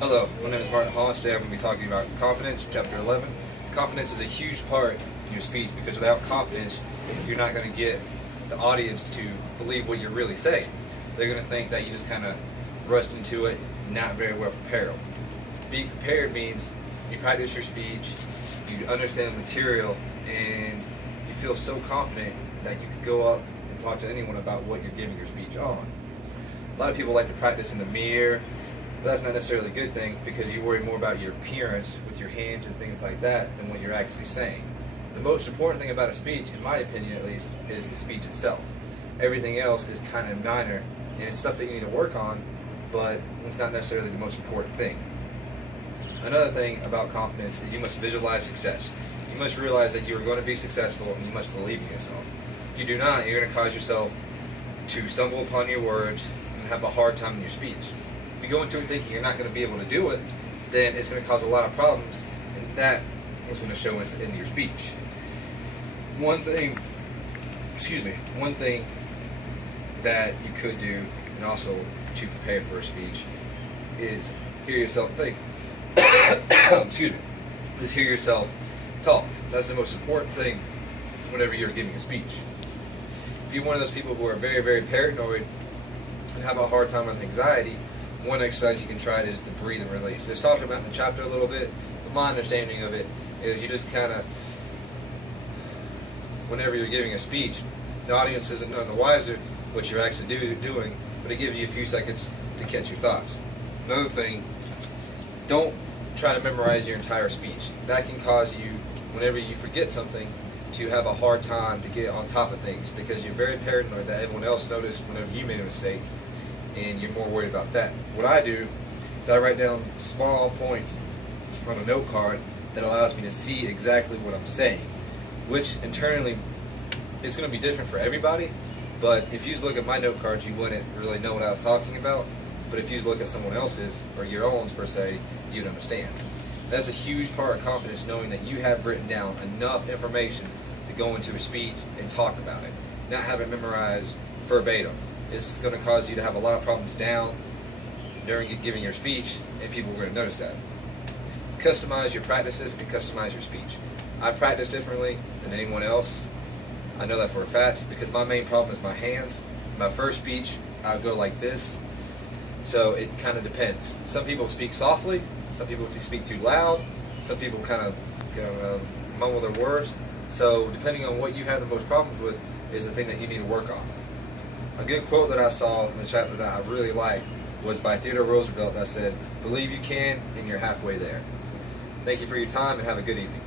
Hello, my name is Martin Hall. Today I'm going to be talking about confidence, chapter 11. Confidence is a huge part in your speech because without confidence, you're not going to get the audience to believe what you're really saying. They're going to think that you just kind of rushed into it, not very well prepared. Being prepared means you practice your speech, you understand the material, and you feel so confident that you could go up and talk to anyone about what you're giving your speech on. A lot of people like to practice in the mirror, but that's not necessarily a good thing because you worry more about your appearance with your hands and things like that than what you're actually saying. The most important thing about a speech, in my opinion at least, is the speech itself. Everything else is kind of minor, and it's stuff that you need to work on, but it's not necessarily the most important thing. Another thing about confidence is you must visualize success. You must realize that you are going to be successful and you must believe in yourself. If you do not, you're going to cause yourself to stumble upon your words and have a hard time in your speech. If you go into it thinking you're not going to be able to do it, then it's going to cause a lot of problems, and that is going to show us in your speech. One thing that you could do, and also to prepare for a speech, is hear yourself think. Is hear yourself talk. That's the most important thing whenever you're giving a speech. If you're one of those people who are very, very paranoid and have a hard time with anxiety, one exercise you can try is to breathe and release. It's talked about in the chapter a little bit, but my understanding of it is you just kind of, whenever you're giving a speech, the audience isn't none the wiser what you're actually doing, but it gives you a few seconds to catch your thoughts. Another thing, don't try to memorize your entire speech. That can cause you, whenever you forget something, to have a hard time to get on top of things because you're very paranoid that everyone else noticed whenever you made a mistake, and you're more worried about that. What I do is I write down small points on a note card that allows me to see exactly what I'm saying, which internally is going to be different for everybody, but if you just look at my note cards, you wouldn't really know what I was talking about, but if you just look at someone else's, or your own per se, you'd understand. That's a huge part of confidence, knowing that you have written down enough information to go into a speech and talk about it, not have it memorized verbatim. It's going to cause you to have a lot of problems down during giving your speech, and people are going to notice that. Customize your practices and customize your speech. I practice differently than anyone else. I know that for a fact because my main problem is my hands. My first speech, I would go like this. So it kind of depends. Some people speak softly, some people speak too loud, some people kind of mumble their words. So depending on what you have the most problems with is the thing that you need to work on. A good quote that I saw in the chapter that I really liked was by Theodore Roosevelt that said, "Believe you can and you're halfway there." Thank you for your time and have a good evening.